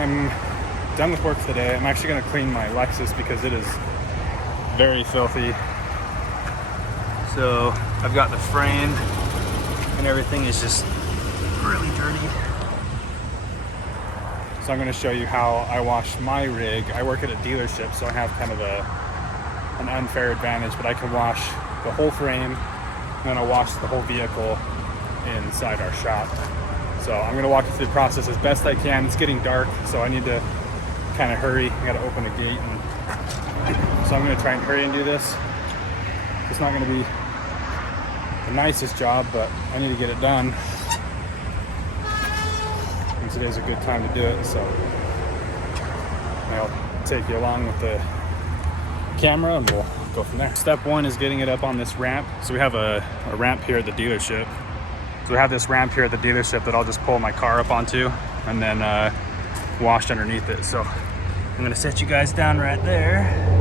I'm done with work today. I'm actually gonna clean my Lexus because it is very filthy. So I've got the frame and everything is just really dirty. So I'm gonna show you how I wash my rig. I work at a dealership, so I have kind of an unfair advantage, but I can wash the whole frame and then I'll wash the whole vehicle inside our shop. So I'm gonna walk you through the process as best I can. It's getting dark, so I need to kind of hurry. I gotta open a gate, and so I'm gonna try and hurry and do this. It's not gonna be the nicest job, but I need to get it done. And today's a good time to do it, so I'll take you along with the camera and we'll go from there. Step one is getting it up on this ramp. So we have a ramp here at the dealership. So we have this ramp here at the dealership that I'll just pull my car up onto and then wash underneath it. So I'm gonna set you guys down right there.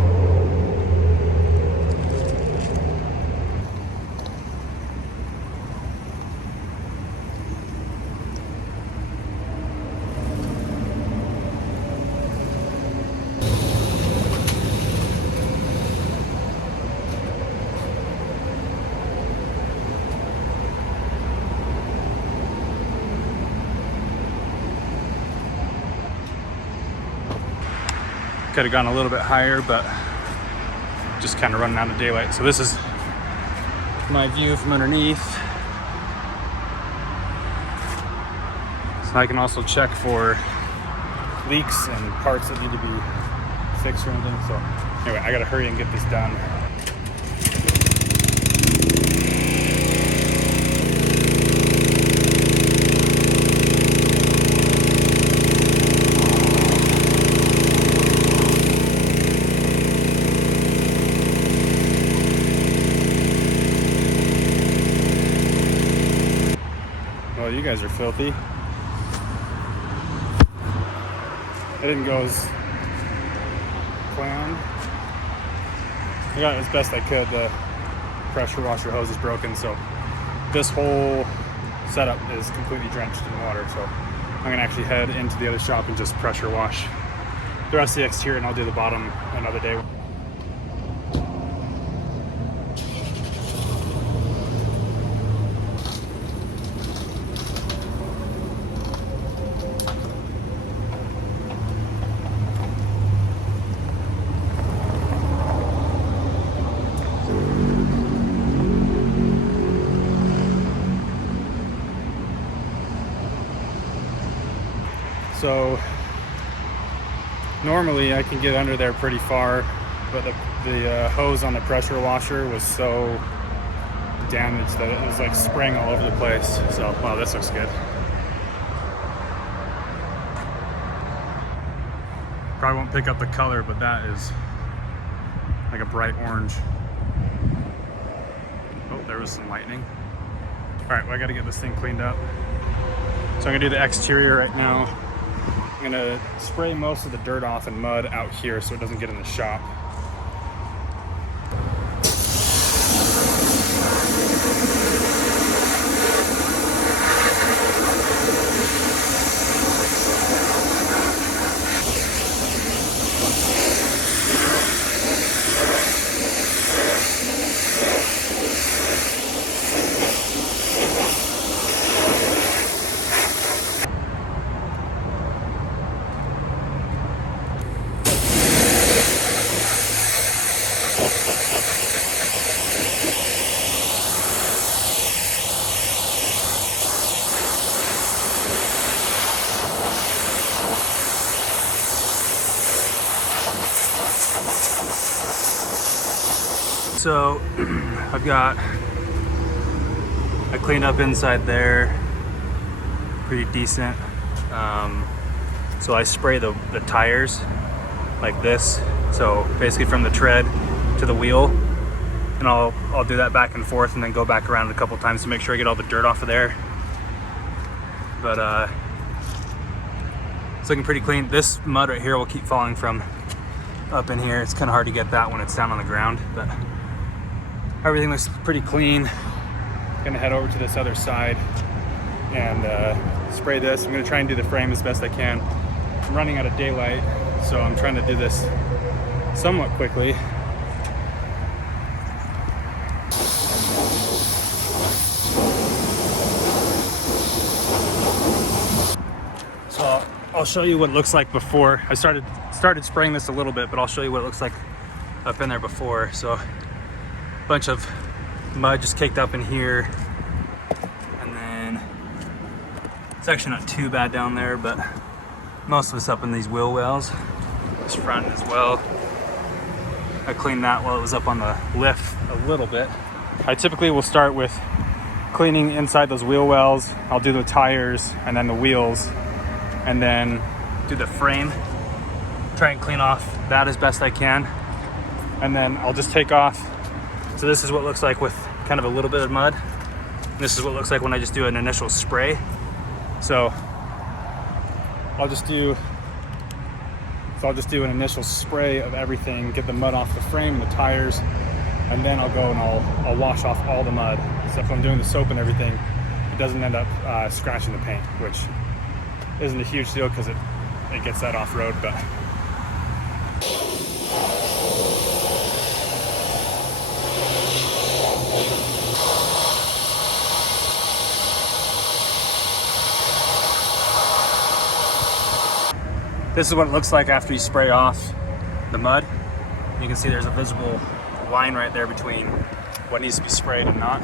Could have gone a little bit higher, but just kind of running out of daylight. So this is my view from underneath. So I can also check for leaks and parts that need to be fixed or anything. So anyway, I gotta hurry and get this done. You guys are filthy. It didn't go as planned. I got it as best I could. The pressure washer hose is broken, so this whole setup is completely drenched in water. So I'm gonna actually head into the other shop and just pressure wash the rest of the exterior, and I'll do the bottom another day. So normally I can get under there pretty far, but the hose on the pressure washer was so damaged that it was like spraying all over the place. So, wow, this looks good. Probably won't pick up the color, but that is like a bright orange. Oh, there was some lightning. All right, well, I gotta get this thing cleaned up. So I'm gonna do the exterior right now. I'm gonna spray most of the dirt off and mud out here so it doesn't get in the shop. So I cleaned up inside there pretty decent. So I spray the tires like this. So basically from the tread to the wheel, and I'll do that back and forth and then go back around a couple times to make sure I get all the dirt off of there. But it's looking pretty clean. This mud right here will keep falling from up in here. It's kind of hard to get that when it's down on the ground, but everything looks pretty clean. Gonna head over to this other side and spray this. I'm gonna try and do the frame as best I can. I'm running out of daylight, so I'm trying to do this somewhat quickly. So I'll show you what it looks like before. I started spraying this a little bit, but I'll show you what it looks like up in there before. So a bunch of mud just caked up in here, and then it's actually not too bad down there, but most of it's up in these wheel wells, this front as well. I cleaned that while it was up on the lift a little bit. I typically will start with cleaning inside those wheel wells. I'll do the tires and then the wheels, and then do the frame. Try and clean off that as best I can. And then I'll just take off. So this is what it looks like with kind of a little bit of mud. And this is what it looks like when I just do an initial spray. So I'll just do an initial spray of everything, get the mud off the frame and the tires, and then I'll go and I'll wash off all the mud. So if I'm doing the soap and everything, it doesn't end up scratching the paint, which isn't a huge deal because it gets that off road. But this is what it looks like after you spray off the mud. You can see there's a visible line right there between what needs to be sprayed and not.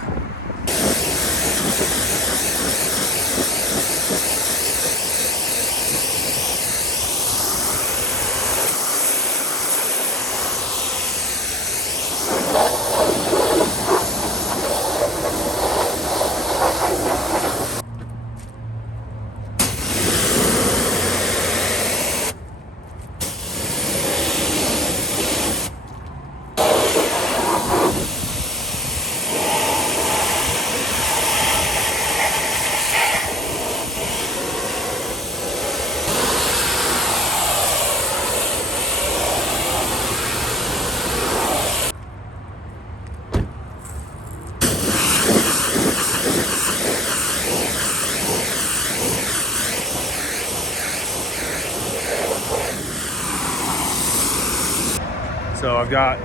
So I've got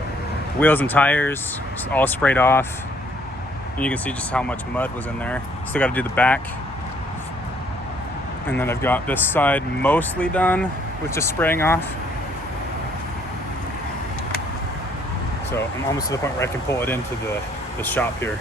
wheels and tires all sprayed off, and you can see just how much mud was in there. Still got to do the back, and then I've got this side mostly done with just spraying off. So I'm almost to the point where I can pull it into the shop here.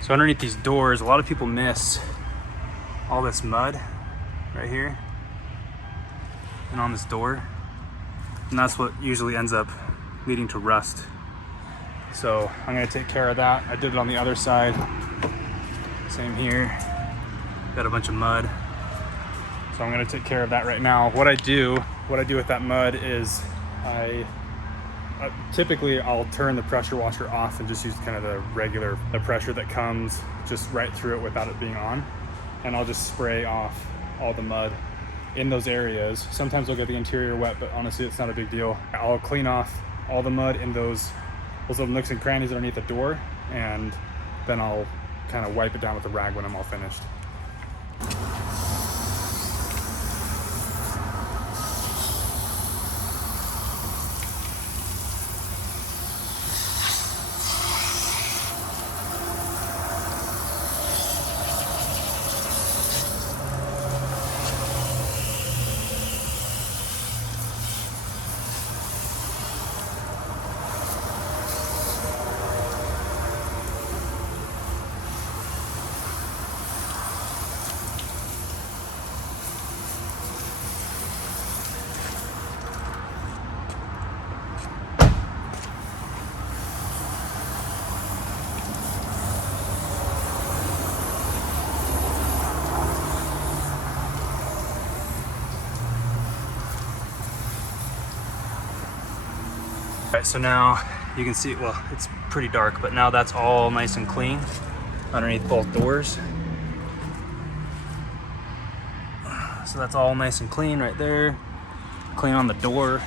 So underneath these doors, a lot of people miss all this mud right here and on this door. And that's what usually ends up leading to rust. So I'm gonna take care of that. I did it on the other side. Same here. Got a bunch of mud. So I'm gonna take care of that right now. What I do with that mud is typically I'll turn the pressure washer off and just use kind of the pressure that comes just right through it without it being on. And I'll just spray off all the mud in those areas. Sometimes I'll get the interior wet, but honestly, it's not a big deal. I'll clean off all the mud in those little nooks and crannies underneath the door, and then I'll kind of wipe it down with a rag when I'm all finished. All right, so now you can see, well, it's pretty dark, but now that's all nice and clean underneath both doors. So that's all nice and clean right there. Clean on the door.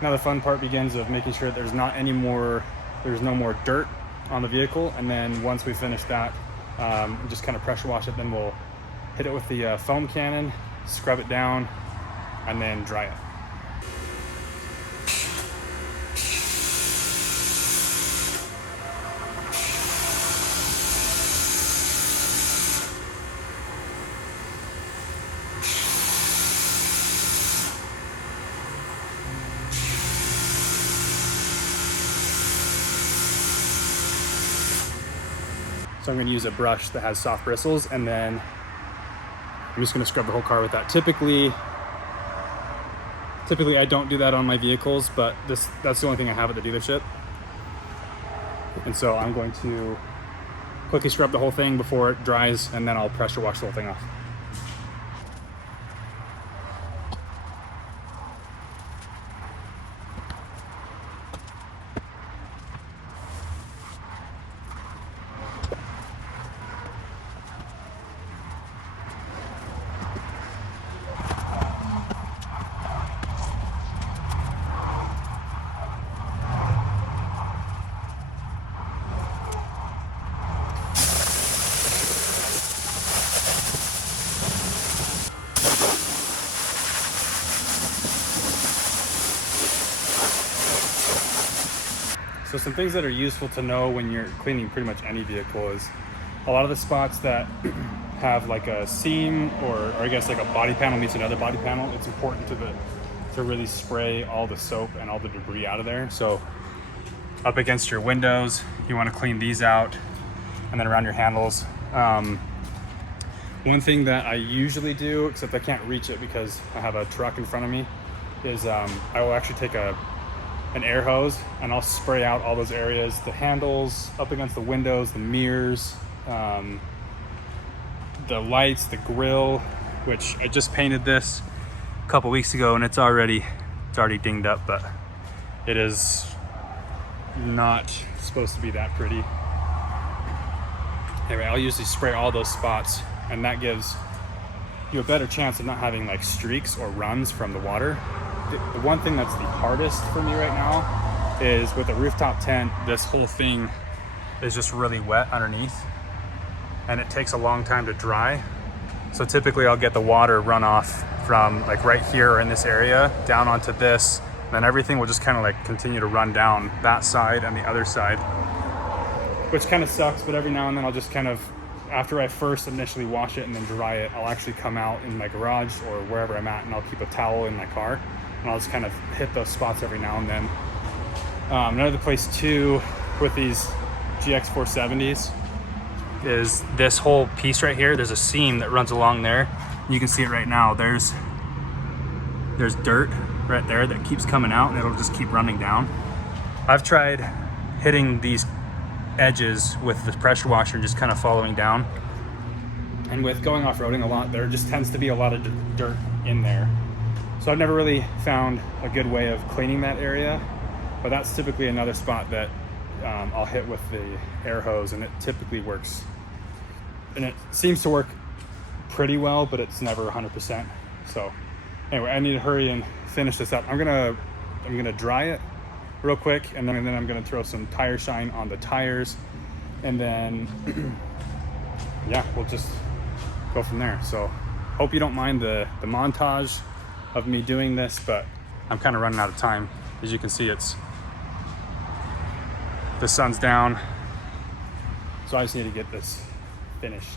Now the fun part begins of making sure there's no more dirt on the vehicle. And then once we finish that, just kind of pressure wash it. Then we'll hit it with the foam cannon, scrub it down, and then dry it. So I'm going to use a brush that has soft bristles, and then I'm just going to scrub the whole car with that. Typically I don't do that on my vehicles, but that's the only thing I have at the dealership. And so I'm going to quickly scrub the whole thing before it dries, and then I'll pressure wash the whole thing off. So some things that are useful to know when you're cleaning pretty much any vehicle is a lot of the spots that have like a seam or I guess like a body panel meets another body panel, it's important to really spray all the soap and all the debris out of there. So up against your windows, you want to clean these out, and then around your handles. One thing that I usually do, except I can't reach it because I have a truck in front of me, is I will actually take an air hose and I'll spray out all those areas, the handles, up against the windows, the mirrors, the lights, the grill, which I just painted this a couple weeks ago and it's already dinged up, but it is not supposed to be that pretty. Anyway, I'll usually spray all those spots, and that gives you a better chance of not having like streaks or runs from the water. The one thing that's the hardest for me right now is with the rooftop tent, this whole thing is just really wet underneath and it takes a long time to dry. So typically I'll get the water runoff from like right here or in this area down onto this, and then everything will just kind of like continue to run down that side and the other side, which kind of sucks. But every now and then I'll just kind of, after I first initially wash it and then dry it, I'll actually come out in my garage or wherever I'm at and I'll keep a towel in my car and I'll just kind of hit those spots every now and then. Another place too with these GX 470s is this whole piece right here. There's a seam that runs along there. You can see it right now. There's dirt right there that keeps coming out and it'll just keep running down. I've tried hitting these edges with the pressure washer and just kind of following down. And with going off-roading a lot, there just tends to be a lot of dirt in there. So I've never really found a good way of cleaning that area, but that's typically another spot that I'll hit with the air hose, and it typically works. And it seems to work pretty well, but it's never 100%. So anyway, I need to hurry and finish this up. I'm gonna dry it real quick, and then I'm gonna throw some tire shine on the tires, and then yeah, we'll just go from there. So hope you don't mind the montage of me doing this, but I'm kind of running out of time. As you can see, the sun's down, so I just need to get this finished.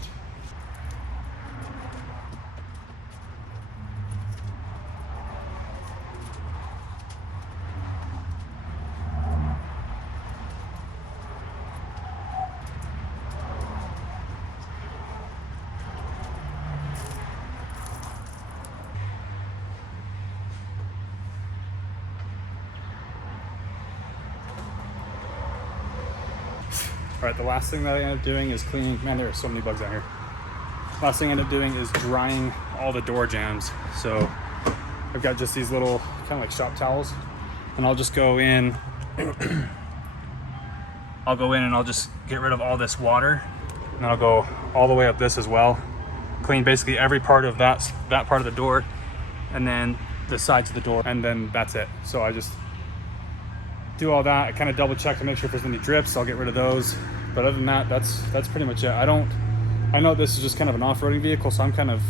All right, the last thing that I end up doing is cleaning. Man, there are so many bugs out here. Last thing I end up doing is drying all the door jambs. So I've got just these little kind of like shop towels, and I'll just go in. I'll go in and I'll just get rid of all this water, and then I'll go all the way up this as well. Clean basically every part of that part of the door, and then the sides of the door, and then that's it. So I just do all that. I kind of double check to make sure if there's any drips. I'll get rid of those. But other than that, that's pretty much it. I know this is just kind of an off-roading vehicle, so I'm kind of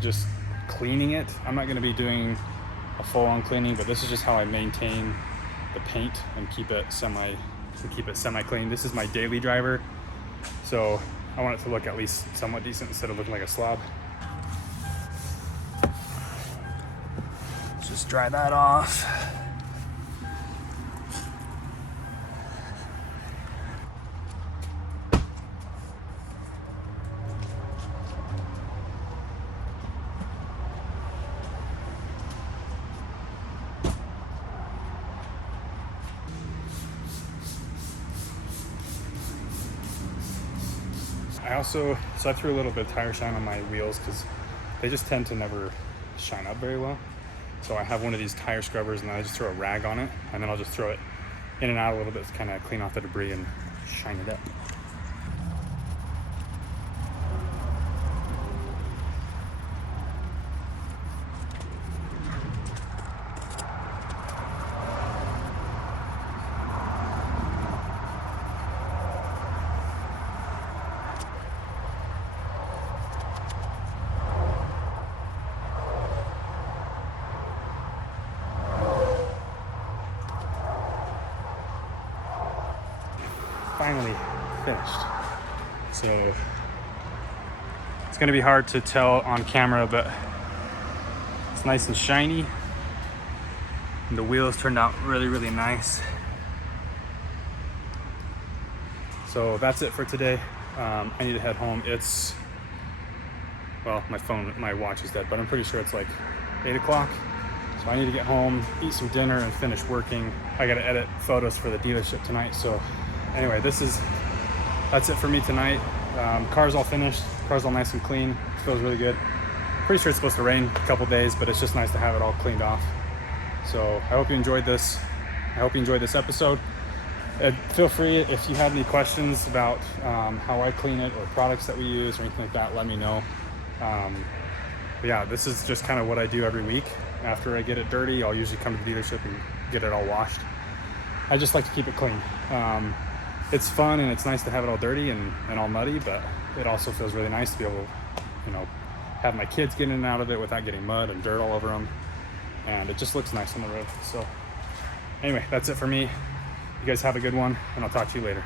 just cleaning it. I'm not going to be doing a full-on cleaning, but this is just how I maintain the paint and keep it semi-clean. This is my daily driver, so I want it to look at least somewhat decent instead of looking like a slob. Let's just dry that off. I threw a little bit of tire shine on my wheels because they just tend to never shine up very well. So I have one of these tire scrubbers, and then I just throw a rag on it, and then I'll just throw it in and out a little bit to kind of clean off the debris and shine it up. Finally finished. So it's gonna be hard to tell on camera, but it's nice and shiny, and the wheels turned out really, really nice. So that's it for today. I need to head home. It's, well, my watch is dead, but I'm pretty sure it's like 8 o'clock. So I need to get home, eat some dinner, and finish working. I gotta edit photos for the dealership tonight. So anyway, that's it for me tonight. Car's all finished. Car's all nice and clean. Feels really good. Pretty sure it's supposed to rain a couple days, but it's just nice to have it all cleaned off. So I hope you enjoyed this. I hope you enjoyed this episode. Feel free, if you have any questions about how I clean it or products that we use or anything like that, let me know. But yeah, this is just kind of what I do every week. After I get it dirty, I'll usually come to the dealership and get it all washed. I just like to keep it clean. It's fun and it's nice to have it all dirty and all muddy, but it also feels really nice to be able to, have my kids get in and out of it without getting mud and dirt all over them. And it just looks nice on the road. So anyway, that's it for me. You guys have a good one, and I'll talk to you later.